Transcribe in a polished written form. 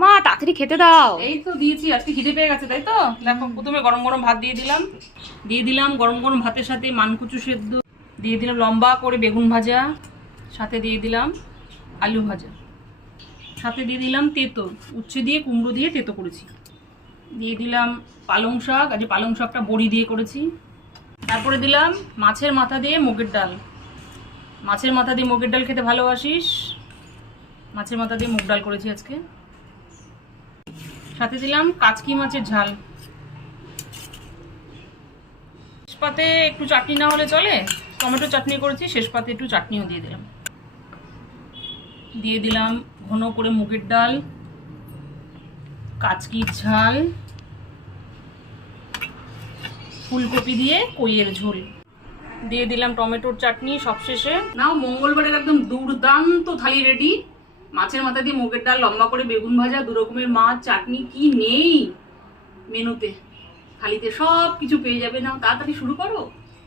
মা তাড়াতাড়ি খেতে দাও। এই তো দিয়েছি, আজকে খিদে পেয়ে গেছে তাই তো। দেখো প্রথমে গরম গরম ভাত দিয়ে দিলাম গরম গরম ভাতের সাথে মানকুচু সেদ্ধ দিয়ে দিলাম, লম্বা করে বেগুন ভাজা, সাথে দিয়ে দিলাম আলু ভাজা, সাথে দিয়ে দিলাম তেঁতো, উচ্ছে দিয়ে কুমড়ো দিয়ে তেঁতো করেছি, দিয়ে দিলাম পালং শাক, আজ পালং শাকটা বড়ি দিয়ে করেছি, তারপরে দিলাম মাছের মাথা দিয়ে মুগের ডাল। মাছের মাথা দিয়ে মুগের ডাল খেতে ভালোবাসিস, মাছের মাথা দিয়ে মুগ ডাল করেছি আজকে। সাথে দিলাম কাচকি মাছের ঝাল। শেষ পাতে একটু চাটনি না হলে চলে, টমেটো চাটনি করেছি, শেষ পাতে একটু চাটনিও দিয়ে দিলাম ঘন করে মুগের ডাল, কাচকির ঝাল, ফুলকপি দিয়ে কইয়ের ঝোল, দিয়ে দিলাম টমেটোর চাটনি সবশেষে। নাও মঙ্গলবারের একদম দুর্দান্ত থালি রেডি। মাছের মাথা দিয়ে মুগের ডাল, লম্বা করে বেগুন ভাজা, 2 রকমের মাছ, চাটনি, কি নেই মেনুতে। থালিতে সব কিছু পেয়ে যাবে। নাও তাড়াতাড়ি শুরু করো।